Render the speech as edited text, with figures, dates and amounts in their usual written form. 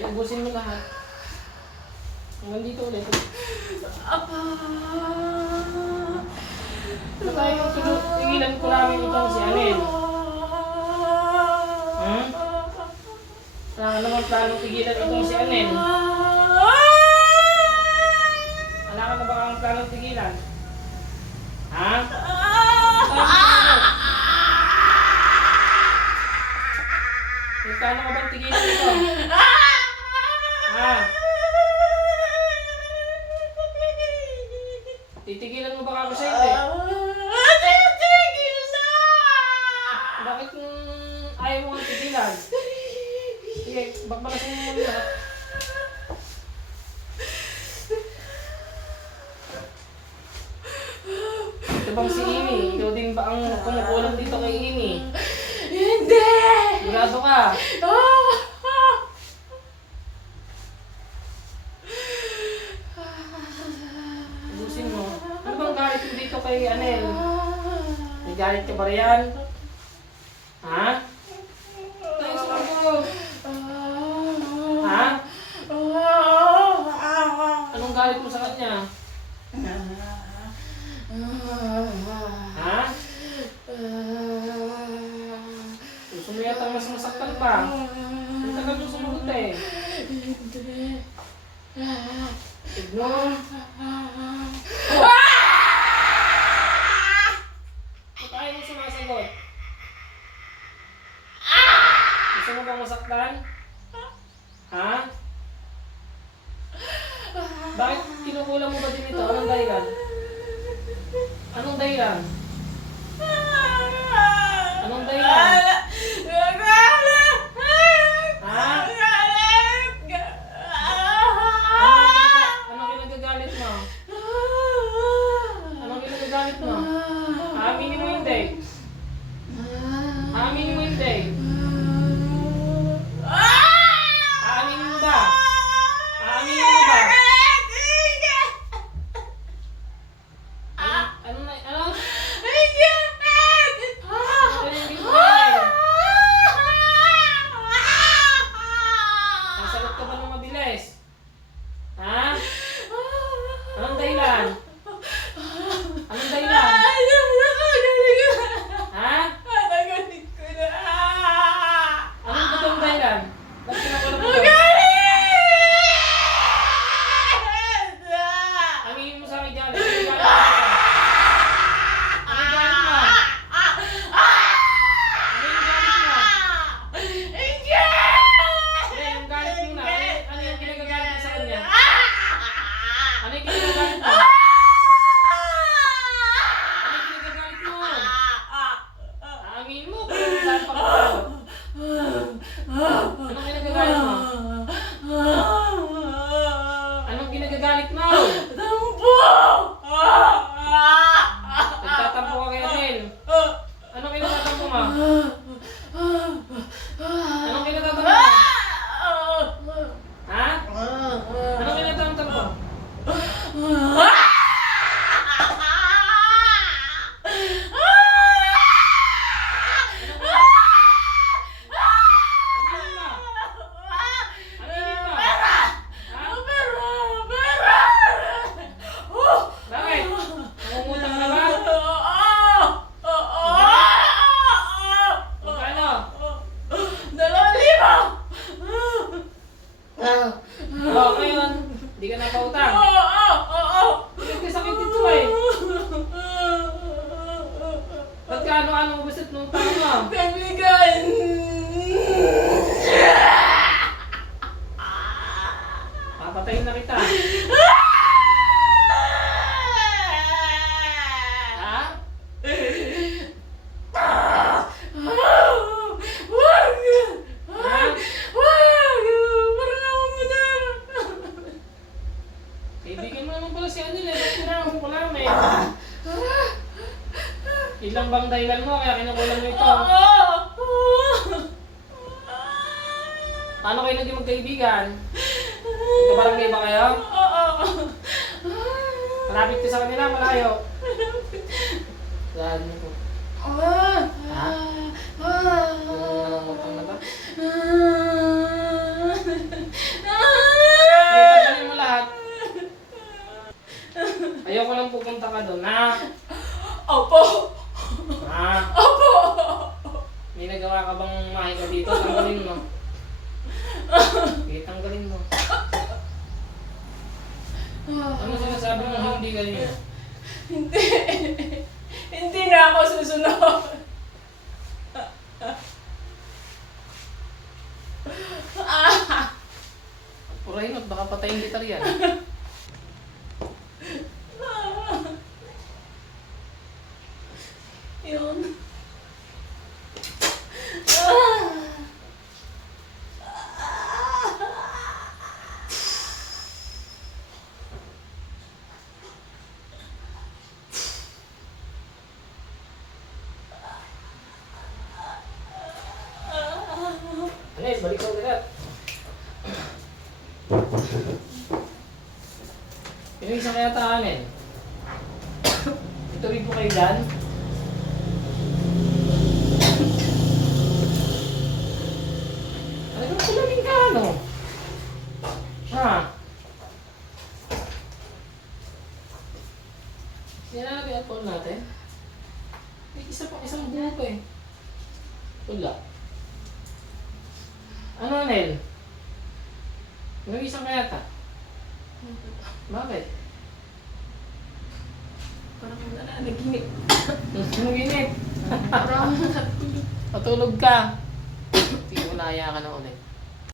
Ay, ubusin mo lahat. Hanggang dito ulit. Apa. Ano tayo tigilan ko namin itong si Anel? Wala ka naman planong tigilan itong si Anel. Wala ka na ba kang planong tigilan? Ha? Plano ka bang tigilan ito? Ha? Titigilan mo ba ako sa hindi? Titigil na! Bakit ayaw mo nga tigilan? Sige, bakbakasin mo muna lahat. Ito bang si Ini? Ikaw din ba ang kumukulang dito kay Ini? Hindi! Sigurado ka? Ubusin mo. Ano bang galit mo dito kay Anel? May galit ka ba riyan? Ha? Tayo sa mo. Ha? Anong galit mo sa kanya? Ha? Gusto mo yata mas masaktan pa. Hindi ka doon sumunod eh. Ignore. Ba't ayaw mo sumasagot? Gusto mo bang masaktan? Ha? Bakit kinukulang mo ba din ito? Anong dahilan? Anong dahilan? Anong dahilan? Ha? Anong kinagagalit mo? Anong kinagagalit mo? Aaminin mo hindi. Aaminin mo hindi. Aaminin mo ba? Aaminin mo ba? Ano na? Ano? Sasagot ka ba ng mabilis? Ha? Anong dahilan? Anong dahilan? Ha? Anong totoong dahilan? Ba't kinukulang mo ito? Aminin mo sa akin dyan. Ano yung galit mo? Ano yung galit mo? Ano yung galit mo? Hindi, yung galit mo na. Ano yung kinagagalit mo sa kanya? Ano yung kinagagalit mo? Ano yung kinagagalit mo? Amin mo kung saan pa ka. Anong kinagagalit mo? Anong kinagagalit mo? Nagtatampo ka kay Anel. Anong kinagtatampo mo? Anong kinagtatampo mo? Ha? Anong kinagtatampo mo? Aminin mo. Aminin mo. Ha? Bakit? Nangungutang ka ba? Magkano? 2,000! Oo, ngayon. Hindi ka na pautang. Sakit ito eh. Ba't ka ano-ano gusto nung utang mo? Kaibigan! Papatayin na kita. Ha? Wag! Ha? Wag! Parang ako madara. Kaibigan mo naman pala si Anel eh. Ba't kinahon ko lang eh? Ilang bang dahilan mo kaya kinukulang mo ito? Paano kayo naging magkaibigan? Magkabarangay ba kayo? Malapit ka sa kanila, malayo. Saan mo po? Ha? Nangungutang na ba? tanggalin mo. Ano sinasabi mo hindi kanina? Hindi. Hindi na ako susunod. Purahinot, baka patayin kita riyan. Yun. Anel, balik ka ulit. Yung isang kaya Anel. Ito rin po kayo dyan. Ano ba kulaming ka, ano? Ha? Sinanabi ang phone natin? May isang buo pa eh. Wala. Ano, Nel? Yung isang kaya ta? Bakit? Parang nanaginip. Anong init? Parang Patulog ka. Hindi mo naya ka na ulit.